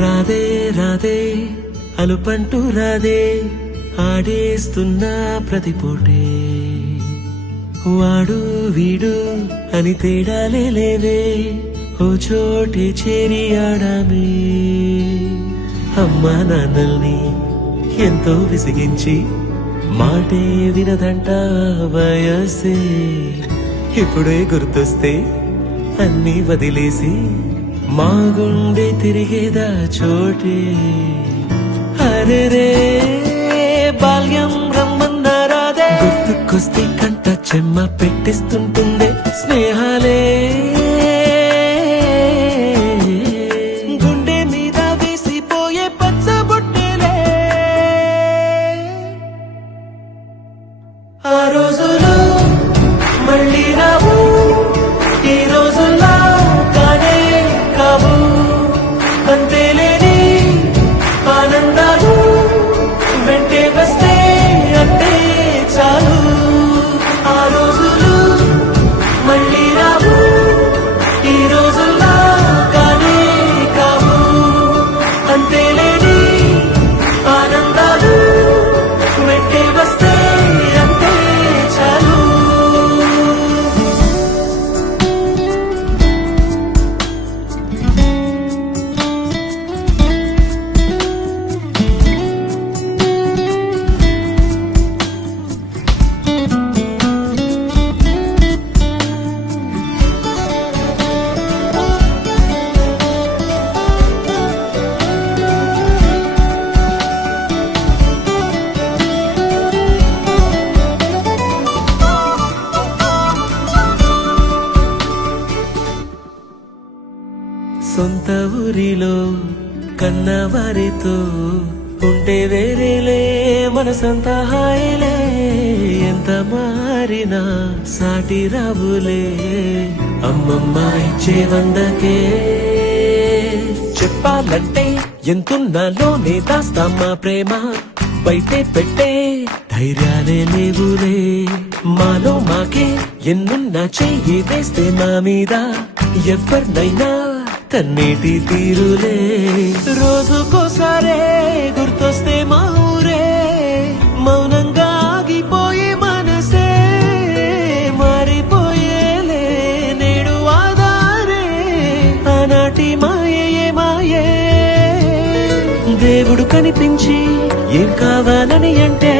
రాదే రాదే అలుపంటూ రాదే ఆడేస్తున్నా ప్రతి పూటే వాడు వీడు అని తేడాలే లేవే ఓ చోటే చేరి ఆడామే అమ్మా నాన్నల్ని ఎంతో విసిగించి మాటే వినదంట వయసే ఇప్పుడే గుర్తొస్తే అన్నీ వదిలేసి మా గుండె తిరిగేదా చోటే అరెరే బాల్యం రమ్మన్నారాదే గుర్తుకొస్తే కంట చెమ్మ పెట్టిస్తుంటుందే స్నేహాలే గుండె మీద వేసిపోయే పచ్చబొట్టెలే ఆ రోజులు మళ్ళీ రావు ఈ రోజుల్లో కానే కావు అంతేలేని ఆనందాలు వెంటే వస్తే అంటే చాలు ఆ రోజులు మళ్ళీ రావు ఈ రోజుల్లో కానే కావు అంతేలేని ఆనందాలు వెంటే వస్తే అంటే చాలు సొంత ఊరిలో కన్నవారితో ఉంటే వేరేలే మనసంత హాయిలే ఎంత మారినా సాటి రావులే అమ్మమ్మ ఇచ్చే వందకే చెప్పాలంటే ఎంతున్నాలోనే దాస్తామా ప్రేమ బయటే పెట్టే ధైర్యాలే లేవులే మాలో మాకే ఎన్నున్నా చెయ్యి వేస్తే మా మీద ఎవరినైనా కన్నీటి తీరులే రోజుకోసారే గుర్తొస్తే మా ఊరే మౌనంగా ఆగిపోయే మనసే మారిపోయేలే నేడు ఆధారే ఆనాటి మాయే మాయే దేవుడు కనిపించి ఏం కావాలని అంటే